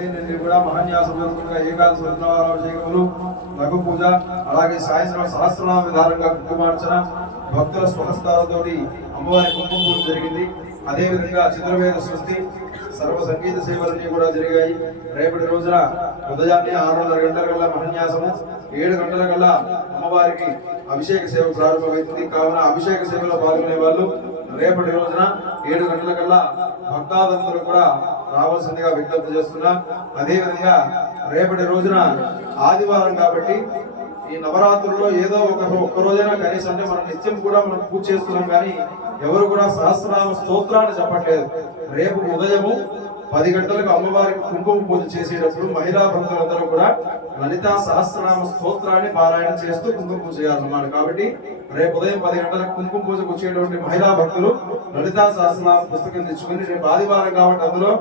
కూడా మహాన్యాసపూర్వకంగా ఏకాదశి రుద్రాభిషేకములు, లఘు పూజ, అలాగే సాయంత్రం సహస్రనామ విధానంగా కుంకుమార్చన, భక్తుల స్వహస్తాలతోటి అమ్మవారి కుంకుమ పూజ జరిగింది. అదేవిధంగా చతుర్వేద సృష్టి, సర్వ సంగీత సేవలన్నీ కూడా జరిగాయి. రేపటి రోజున ఉదయాన్నే 6:30 గంటల కల్లా మహాన్యాసము, 7 గంటల కల్లా అమ్మవారికి అభిషేక సేవ ప్రారంభమవుతుంది. కావున అభిషేక సేవలో పాల్గొనే వాళ్ళు రేపటి రోజున 7 గంటల కల్లా భక్తాదులు కూడా రావాల్సిందిగా విజ్ఞప్తి చేస్తున్నా. అదేవిధంగా రేపటి రోజున ఆదివారం కాబట్టి ఈ నవరాత్రుల్లో ఏదో ఒక్క రోజైనా కనీసం, అంటే మనం నిత్యం కూడా మనం పూజ చేస్తున్నాం, కానీ ఎవరు కూడా సహస్రనామ స్తోత్రాన్ని చెప్పట్లేదు. రేపు ఉదయము 10 గంటలకు అమ్మవారికి కుంకుమ పూజ చేసేటప్పుడు మహిళా భక్తులందరూ కూడా లలితా సహస్రనామ స్తోత్రాన్ని పారాయణ చేస్తూ కుంకుమ పూజ చేయాలన్నమాట. కాబట్టి రేపు ఉదయం 10 గంటలకు కుంకుమ పూజకు వచ్చేటువంటి మహిళా భక్తులు లలితా సహస్రనామ పుస్తకం తెచ్చుకుని, రేపు ఆదివారం కాబట్టి అందులో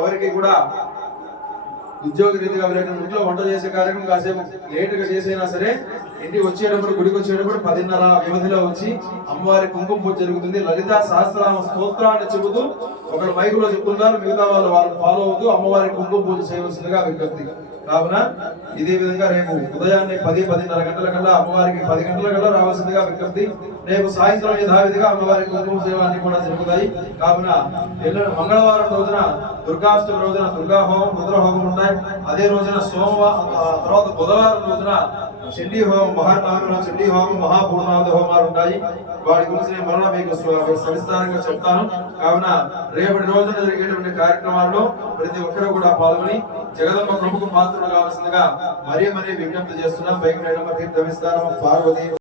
ఎవరికి కూడా ఉద్యోగ రీతిగా వెళ్ళేటువంటి ఇంట్లో వంట చేసే కార్యక్రమం కాసేపు లేటుగా చేసైనా సరే ఇంటికి వచ్చేటప్పుడు, గుడికి వచ్చేటప్పుడు 10:30 వ్యవధిలో వచ్చి అమ్మవారి కుంకుమ పూజ జరుగుతుంది. లలితా సహస్రనామ స్తోత్రాన్ని చెబుతూ ఒకరు మైకులో చెప్తున్నారు, మిగతా వాళ్ళు ఫాలో అవుతూ అమ్మవారి కుంకుమ పూజ చేయవలసిందిగా విజ్ఞప్తి. కావున ఇదే విధంగా రేపు ఉదయాన్నే 10-10:30 గంటల కల్లా అమ్మవారికి 10 గంటల కల్లా రావాల్సిందిగా విజ్ఞప్తి. రేపు సాయంత్రం యథావిధిగా అమ్మవారి కుంకుమ సేవలన్నీ కూడా జరుగుతాయి. కావున మంగళవారం రోజున దుర్గాష్టమి రోజున దుర్గా హోమం, రుద్ర హోమం ఉంటాయి. అదే రోజున తర్వాత బుధవారం రోజున చండీ హోమం, మహానవమిలో చండీ హోమం, మహాపూర్ణావతి హోమాలు ఉంటాయి. వాటి గురించి నేను మరలా మీకు సవిస్తారంగా చెప్తాను. కావున రేపటి రోజున జరిగేటువంటి కార్యక్రమాల్లో ప్రతి ఒక్కరూ కూడా పాల్గొని జగదమ్మ కృపకు పాత్రలు కావాల్సిందిగా మరీ విజ్ఞప్తి చేస్తున్నాం. పైకి తీర్థ విస్తారం పార్వతి